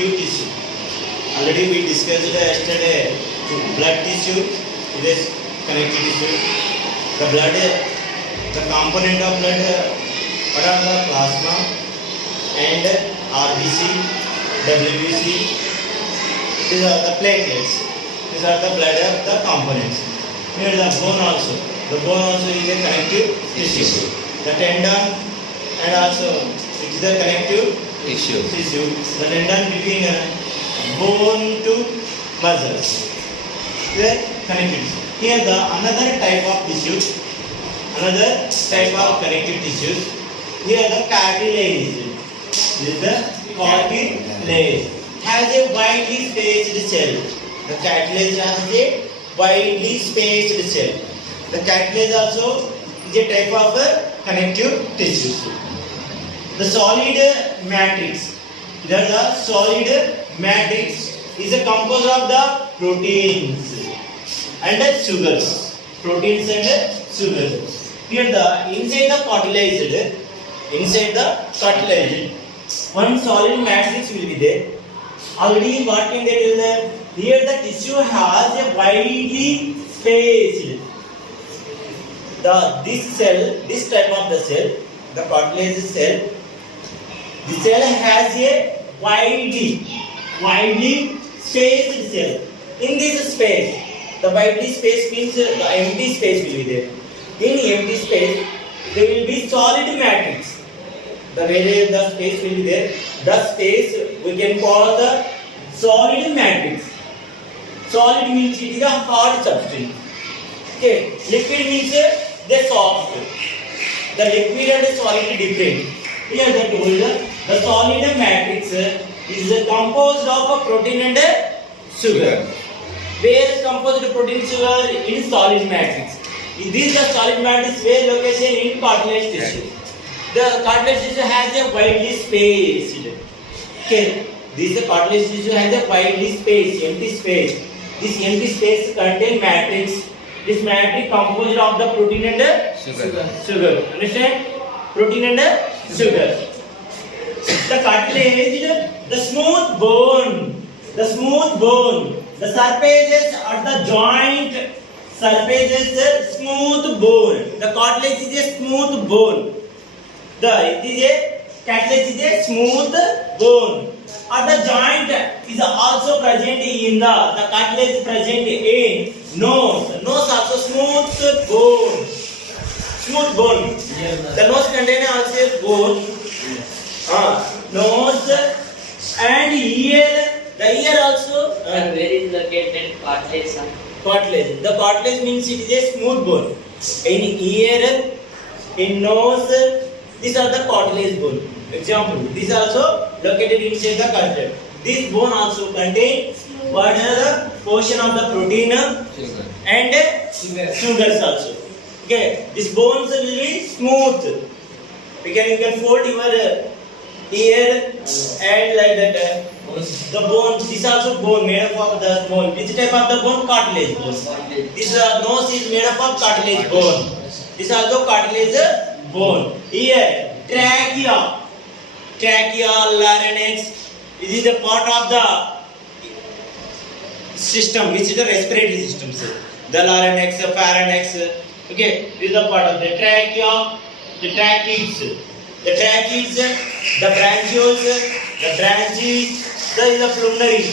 connective tissue. Already we discussed yesterday blood tissue is connective tissue. The blood, the component of blood, what are the plasma and RBC, WBC. These are the platelets. These are the blood of the components. Here the bone also. The bone also is a connective tissue. The tendon and also it is a connective tissue. The tendon between bone to muscles. They connected. Here the another type of tissue. Another type of connective tissues. Here the cartilage. This is the cartilage. Has a widely spaced cell. The cartilage has a widely spaced cell. The cartilage also is a type of connective tissues. The solid matrix. The solid matrix is a composed of the proteins and sugars. Proteins and sugars. Here the inside the cartilage, one solid matrix will be there. Already what can they tell them? Here the tissue has a widely spaced. This cell, this type of the cell, the cartilage cell, the cell has a widely spaced cell. In this space, the widely space means the empty space will be there. In empty space, there will be solid matrix. The way the space will be there, the space we can call the solid matrix. Solid means it is a hard substance. Okay, liquid means they soft. The liquid and the solid are different. Here they told the solid matrix is composed of a protein and a sugar. Where is composed of protein sugar in solid matrix? This is the solid matrix where location in cartilage tissue. The cartilage tissue has a widely spaced. Okay, this cartilage tissue has a widely spaced, empty space. This empty space contains matrix. This matrix composed of the protein and sugar. Understand? Protein and sugar. The cartilage, the smooth bone. The surfaces at the joint. Surfaces smooth bone. The cartilage is a smooth bone. Cartilage is a smooth bone. At the joint is also present in the cartilage is present in nose. Nose also smooth bone. Smooth bone. The nose contains also bone. Nose and ear. The ear also. And where is located cartilage? Cartilage. The cartilage means it is a smooth bone. In ear, in nose, these are the cartilage bone. Example, this also located inside the cartilage. This bone also contains what are the portion of the protein and sugars also. Okay, these bones will be smooth. You can fold your ear and like that. The bone, this also bone made up of the bone. Which type of the bone? Cartilage bone. This nose is made up of cartilage bone. This also cartilage bone. Here, trachea, larynx. This is the part of the system, which is the respiratory system. The larynx, pharynx. Okay, this is the part of the trachea, the tracheids, the bronchioles, the branchies. There is the pulmonary.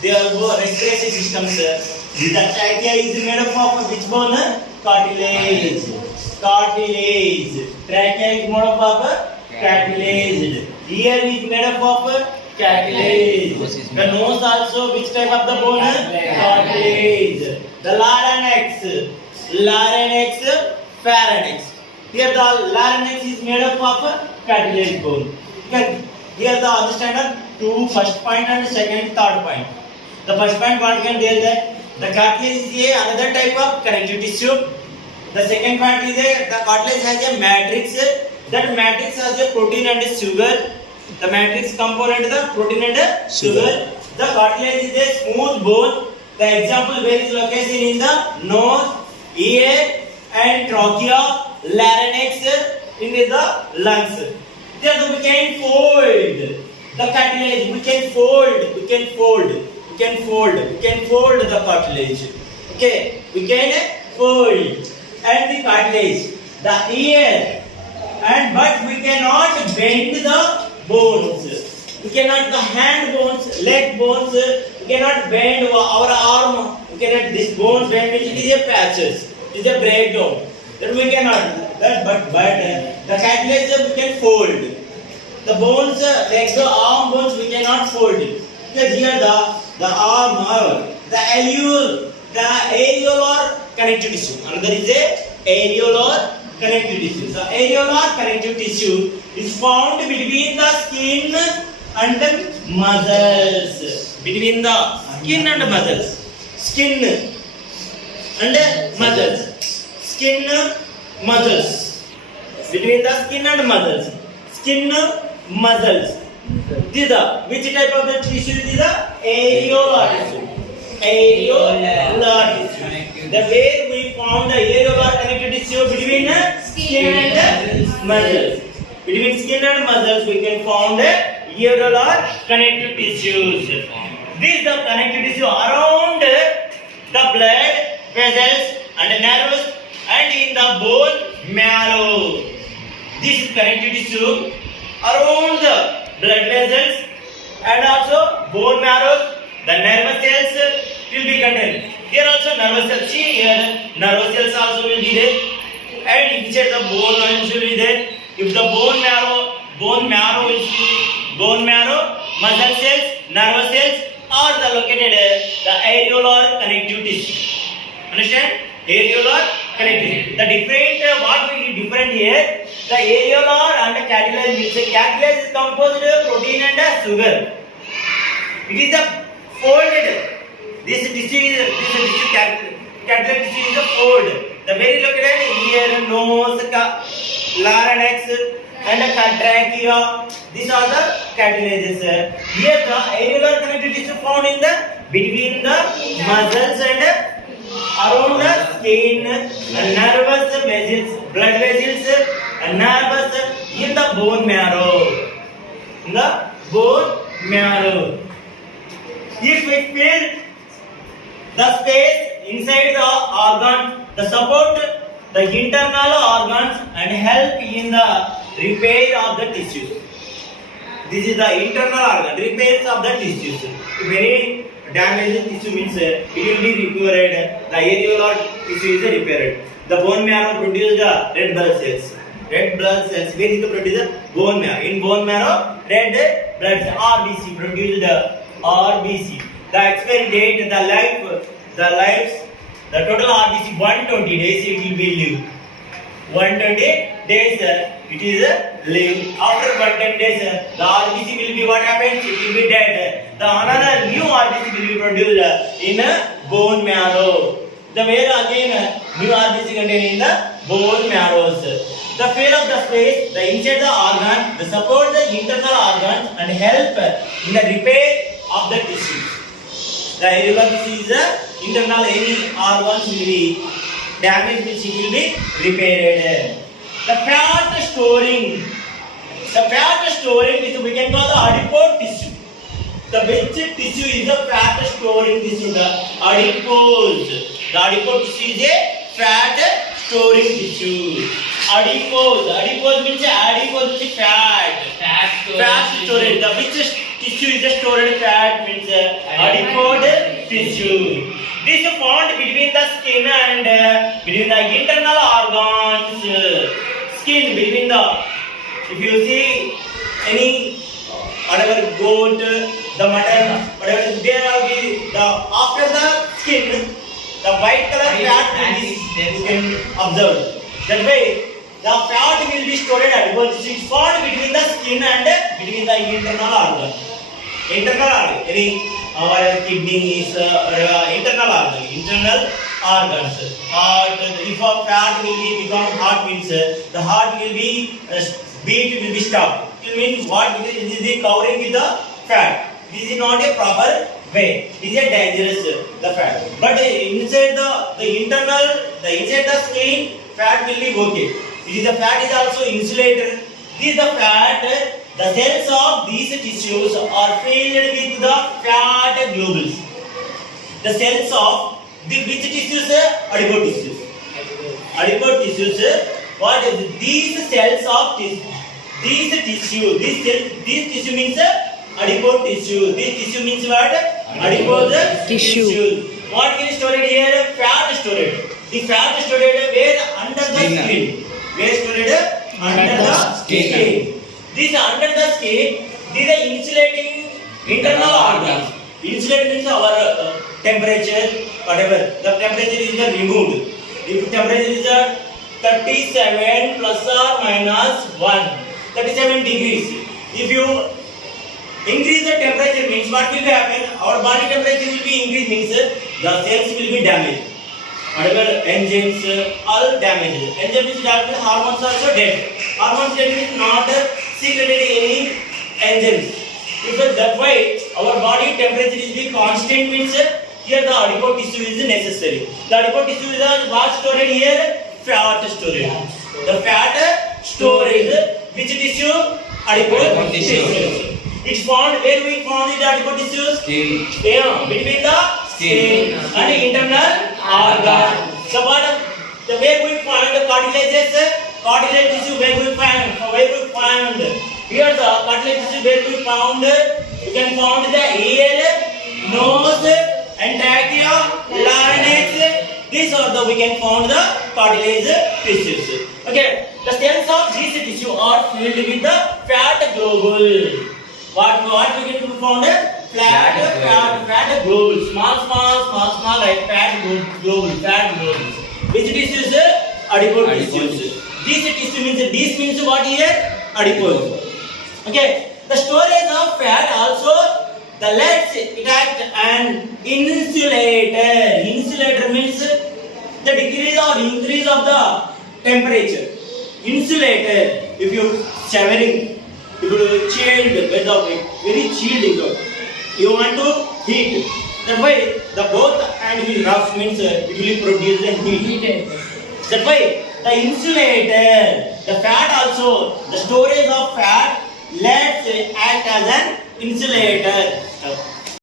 They are both respiratory systems. The trachea is made up of which bone? Cartilage. Trachea is made up of cartilage. Ear is made up of cartilage. The nose also which type of the bone? Cartilage. The larynx, pharynx. Here the larynx is made up of cartilage bone. Here the understand two first point and second third point. The first point what can tell that the cartilage is another type of connective tissue. The second point is the cartilage has a matrix. That matrix has a protein and a sugar. The matrix component the protein and sugar. The cartilage is a smooth bone. The example where is location in the nose, ear and trachea, larynx, in the lungs. They became fold. The cartilage we can fold the cartilage. Okay, we can fold and the cartilage, the ear, and but we cannot bend the bones. We cannot the hand bones, leg bones. We cannot bend our arm. We cannot this bones bend. It is a patches. It is a breakdown. That we cannot. But the cartilage we can fold. The bones, like the arm bones, we cannot fold it. Because here the arm, the areolar connective tissue. Another is a areolar connective tissue. The areolar connective tissue is found between the skin and the muscles. Between the skin and muscles. Skin and muscles. Skin, muscles. Between the skin and muscles. Skin, muscles. This which type of the tissue is the areolar tissue. Areolar tissue. The way we found the areolar connective tissue between skin and muscles. Between skin and muscles we can found areolar connective tissues. These the connective tissue around the blood vessels and nerves and in the bone marrow. This connective tissue around the blood vessels and also bone marrow, the nervous cells will be contained. Here also nervous cells. See here, nervous cells also will be there, and inside the bone also will be there. If the bone marrow is bone marrow, muscle cells, nervous cells are the located the areolar connective tissue. Understand? Areolar connective. The different what will be different here? The areolar and the cartilage means the cartilage is composed of protein and sugar. It is a folded. This tissue cartilage tissue is a fold. The very located ear, nose, larynx and trachea. These are the cartilages. Here the areolar connective tissue found in the between the muscles and around the skin and nervous vessels, blood vessels and nervous in the bone marrow. In the bone marrow. If we fill the space inside the organ, the support the internal organs and help in the repair of the tissues. This is the internal organ, repairs of the tissues. If any damaged tissue means it will be repaired. The areolar tissue is repaired. The bone marrow produces the red blood cells. Red blood cells. Where is the producer? Bone marrow. In bone marrow, red blood RBC produced RBC. The expiry date, the total RBC 120 days it will be live. 120 days it is live. After 110 days the RBC will be what happens? It will be dead. The another new RBC will be produced in bone marrow. The where again new RBC contained in the bone marrows. The fill of the space, the inside the organ, the support the internal organs and help in the repair of the tissues. The areolar tissue is the internal any organs will be damaged which will be repaired. The fat storing is we can call the adipose tissue. The which tissue is the fat storing tissue? The adipose. The adipose tissue is a fat storing tissue. Adipose means fat. Fat storage. The which tissue is a stored fat means adipose tissue. This is found between the skin and between the internal organs. Skin between the, if you see any whatever goat, the mutton, whatever there will be the after the skin, the white color fat will be you can observe. That way the fat will be stored adipose tissue. It's found between the skin and between the internal organ. Internal organ, any kidneys, internal organ, internal organs. Heart, if a fat will be become heart means the heart will be beat will be stopped. It means what? It is covering with the fat. This is not a proper way. It is a dangerous the fat. But inside the internal, inside the skin, fat will be okay. This is the fat is also insulated. This is the fat The cells of these tissues are filled with the fat globules. The cells of which tissues? Adipose tissues. Adipose tissues. What is it? These cells of these tissue means adipose tissue. This tissue means what? Adipose tissue. What can stored here? Fat stored. The fat stored where? Under the skin. Where stored? Under the skin. This under the skin, these are insulating internal organs. Insulate means our temperature, whatever. The temperature is removed. If temperature is 37 plus or minus 1, 37 degrees. If you increase the temperature means what will happen? Our body temperature will be increased means the cells will be damaged. Whatever enzymes all damaged. Enzymes is damaged, hormones also dead. Hormones dead means not secreted any enzymes. Because that way our body temperature is be constant means here the adipose tissue is necessary. The adipose tissue is what stored here? Fat storage. The fat storage. Which tissue? Adipose tissue. It's found where we found the adipose tissues? Skin. Yeah, between the skin and internal organ. So what? The where we find the cartilages? Cartilage tissue where we find? Here the cartilage tissue where we found. You can find the ear, nose, and trachea, larynx. These are the we can find the cartilage tissues. Okay, the cells of this tissue are filled with the fat globule. What we get to found? Fat globules. Small like fat globules. Which tissue is adipose tissues. This means what here? Adipose. Okay. The storage of fat also the lets it act an insulator. Insulator means the decrease or increase of the temperature. Insulator. If you shivering, if you chilled, very chilled, you want to heat. That way the both and will rough means it will produce the heat. That way the insulator, the fat also, the storage of fat, let's act as an insulator.